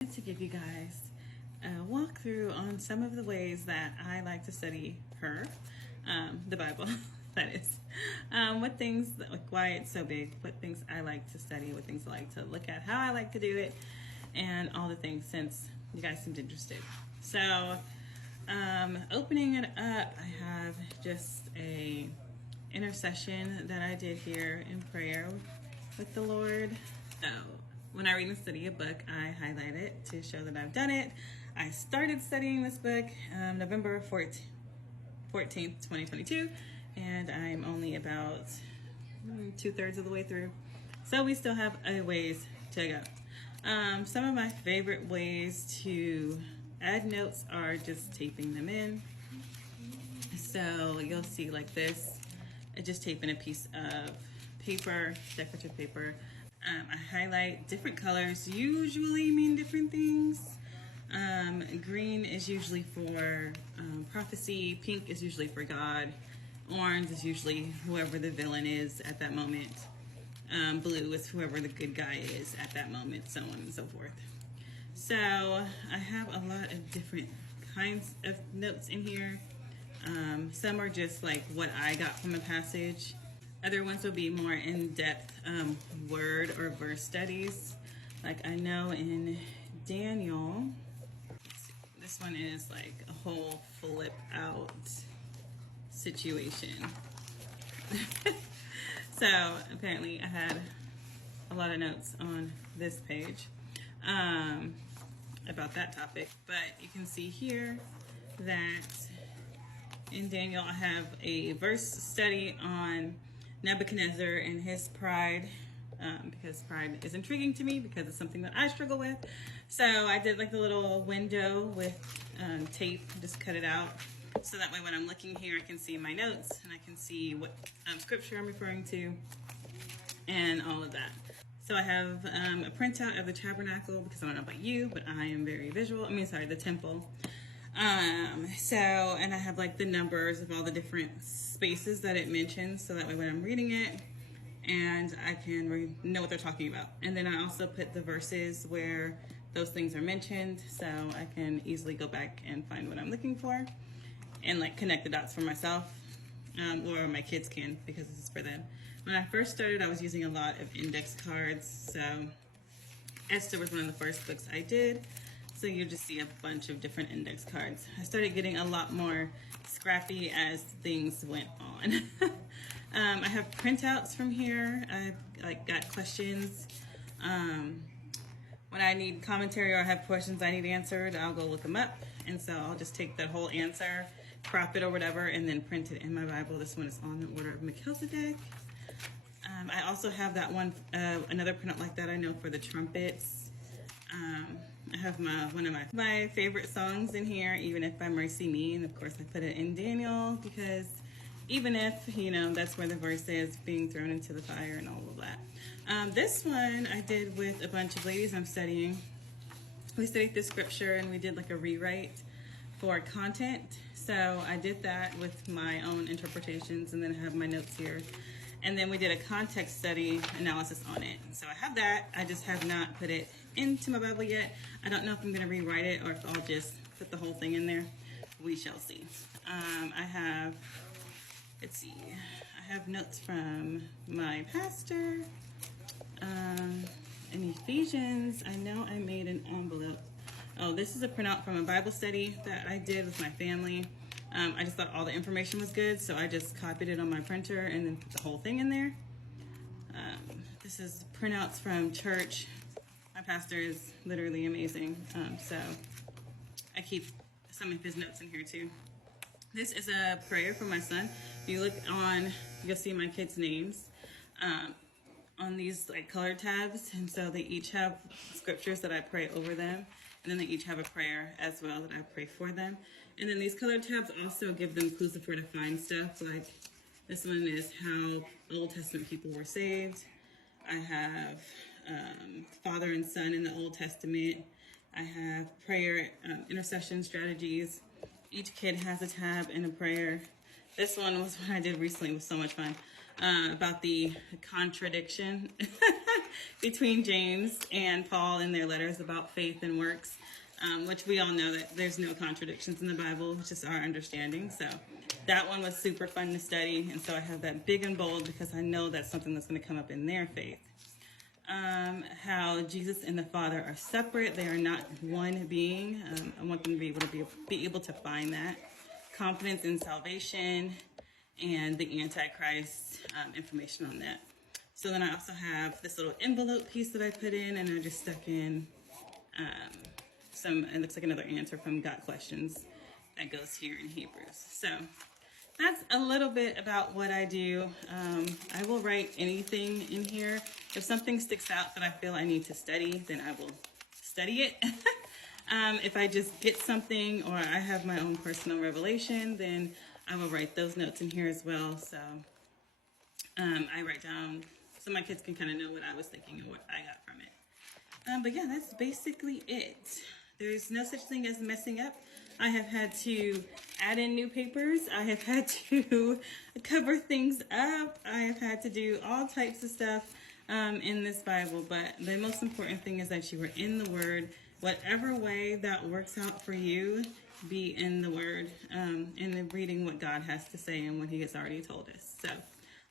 To give you guys a walkthrough on some of the ways that I like to study the Bible, that is. What things, like why it's so big, what things I like to study, what things I like to look at, how I like to do it, and all the things since you guys seemed interested. So, opening it up, I have just a intercession that I did here in prayer with the Lord. So, when I read and study a book, I highlight it to show that I've done it. I started studying this book November 14th, 2022, and I'm only about 2/3 of the way through. So we still have a ways to go. Some of my favorite ways to add notes are just taping them in. So you'll see like this, I just tape in a piece of paper, decorative paper. I highlight different colors, usually mean different things. Green is usually for prophecy, pink is usually for God, orange is usually whoever the villain is at that moment, blue is whoever the good guy is at that moment, so on and so forth. So I have a lot of different kinds of notes in here. Some are just like what I got from a passage. Other ones will be more in-depth word or verse studies. Like I know in Daniel, this one is like a whole flip out situation. So apparently I had a lot of notes on this page about that topic, but you can see here that in Daniel I have a verse study on Nebuchadnezzar and his pride, because pride is intriguing to me because it's something that I struggle with. So I did like the little window with tape, just cut it out. So that way when I'm looking here, I can see my notes and I can see what scripture I'm referring to and all of that. So I have a printout of the tabernacle because I don't know about you, but I am very visual. The temple. And I have like the numbers of all the different spaces that it mentions, so that way when I'm reading it and I can know what they're talking about. And then I also put the verses where those things are mentioned, so I can easily go back and find what I'm looking for and like connect the dots for myself, or my kids can, because this is for them. When I first started, I was using a lot of index cards, so Esther was one of the first books I did. So you just see a bunch of different index cards. I started getting a lot more scrappy as things went on. I have printouts from here. I've got questions. When I need commentary or I have questions I need answered, I'll go look them up. And so I'll just take that whole answer, crop it or whatever, and then print it in my Bible. This one is on the order of Melchizedek. I also have that one, another printout like that I know for the trumpets. I have one of my favorite songs in here, Even If By Mercy Me, and of course I put it in Daniel because even if, that's where the verse is, being thrown into the fire and all of that. This one I did with a bunch of ladies I'm studying. We studied this scripture and we did like a rewrite for content. So I did that with my own interpretations, and then I have my notes here. And then we did a context study analysis on it. So I have that. I just have not put it into my Bible yet. I don't know if I'm going to rewrite it or if I'll just put the whole thing in there. We shall see. I have notes from my pastor. In Ephesians, I know I made an envelope. Oh, this is a printout from a Bible study that I did with my family. I just thought all the information was good, so I just copied it on my printer and then put the whole thing in there. This is printouts from church. My pastor is literally amazing, so I keep some of his notes in here too. This is a prayer for my son. If you look on, you'll see my kids' names on these like color tabs, and so they each have scriptures that I pray over them, and then they each have a prayer as well that I pray for them. And then these color tabs also give them clues of where to find stuff. Like this one is how Old Testament people were saved. I have Father and Son in the Old Testament. I have prayer, intercession strategies. Each kid has a tab and a prayer. This one was what I did recently. It was so much fun. About the contradiction. between James and Paul in their letters about faith and works, which we all know that there's no contradictions in the Bible, which is our understanding. So that one was super fun to study. And so I have that big and bold because I know that's something that's going to come up in their faith. How Jesus and the Father are separate. They are not one being. I want them to be able to find that. Confidence in salvation and the Antichrist information on that. So then I also have this little envelope piece that I put in, and I just stuck in it looks like another answer from Got Questions that goes here in Hebrews. So that's a little bit about what I do. I will write anything in here. If something sticks out that I feel I need to study, then I will study it. If I just get something or I have my own personal revelation, then I will write those notes in here as well. So I write down so my kids can kind of know what I was thinking and what I got from it. But yeah, that's basically it. There's no such thing as messing up. I have had to add in new papers. I have had to cover things up. I have had to do all types of stuff in this Bible. But the most important thing is that you are in the Word. Whatever way that works out for you, be in the Word and reading what God has to say and what He has already told us. So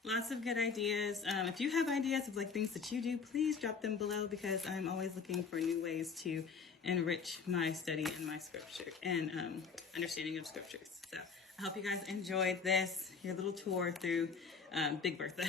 lots of good ideas. If you have ideas of like things that you do, please drop them below because I'm always looking for new ways to enrich my study and my scripture and understanding of scriptures. So I hope you guys enjoyed this, your little tour through Big Bertha.